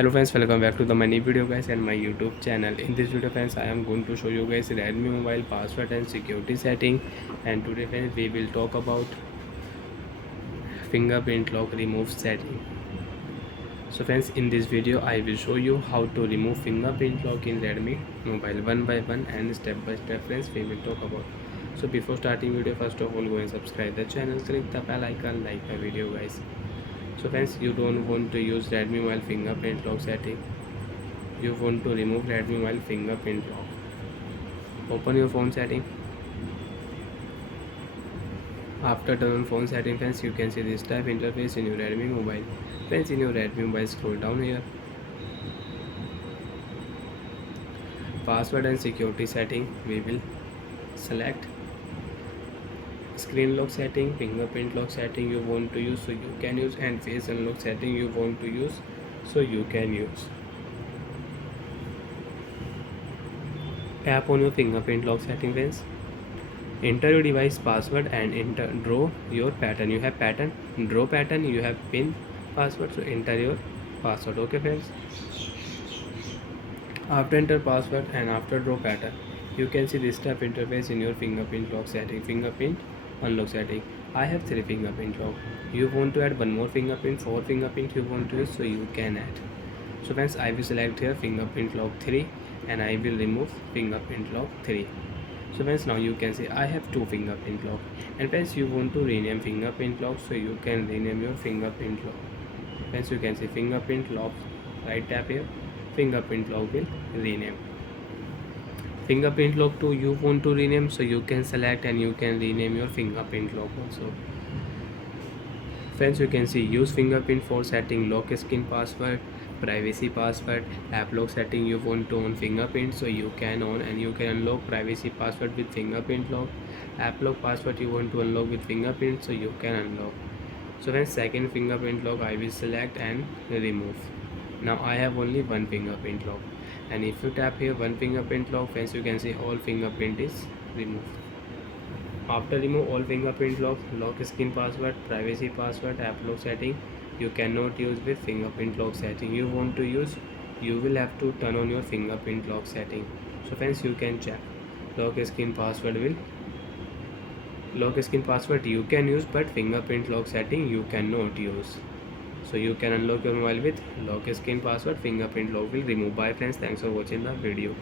Hello friends, welcome back to the many video guys and my YouTube channel. In this video friends, I am going to show you guys Redmi mobile password and security setting. And today friends, we will talk about fingerprint lock remove setting. So friends, in this video I will show you how to remove fingerprint lock in Redmi mobile one by one and step by step friends we will talk about. So before starting video, first of all go and subscribe the channel, click the bell icon, like my video guys. So friends, you don't want to use Redmi mobile fingerprint lock setting. You want to remove Redmi mobile fingerprint lock. Open your phone setting. After turn on phone setting friends, you can see this type interface in your Redmi mobile. Friends, in your Redmi mobile, scroll down here. Password and security setting we will select. Screen lock setting, fingerprint lock setting you want to use, so you can use, and face unlock setting you want to use, so you can use. Tap on your fingerprint lock setting friends. Enter your device password and draw your pattern. You have pattern, draw pattern, you have pin password, so enter your password. Okay friends, after enter password and after draw pattern, you can see this type interface in your fingerprint lock setting. Fingerprint unlock setting, I have 3 fingerprint lock. You want to add one more fingerprint, 4 fingerprint you want to use, so you can add. So friends, I will select here fingerprint lock 3 and I will remove fingerprint lock 3. So friends, now you can see I have 2 fingerprint lock. And friends, you want to rename fingerprint lock, so you can rename your fingerprint lock. Friends, you can see fingerprint lock, right tap here, fingerprint lock will rename. Fingerprint lock 2 you want to rename, so you can select and you can rename your fingerprint lock also. Friends, you can see use fingerprint for setting lock skin password, privacy password, app lock setting you want to on fingerprint, so you can on, and you can unlock privacy password with fingerprint lock. App lock password you want to unlock with fingerprint, so you can unlock. So when second fingerprint lock I will select and remove. Now I have only one fingerprint lock, and if you tap here one fingerprint lock friends, you can see all fingerprint is removed. After remove all fingerprint lock skin password, privacy password, app lock setting you cannot use with fingerprint lock setting you want to use, you will have to turn on your fingerprint lock setting. So friends, you can check lock skin password you can use, but fingerprint lock setting you cannot use. So you can unlock your mobile with lock skin password, fingerprint lock will remove. Bye friends, thanks for watching the video.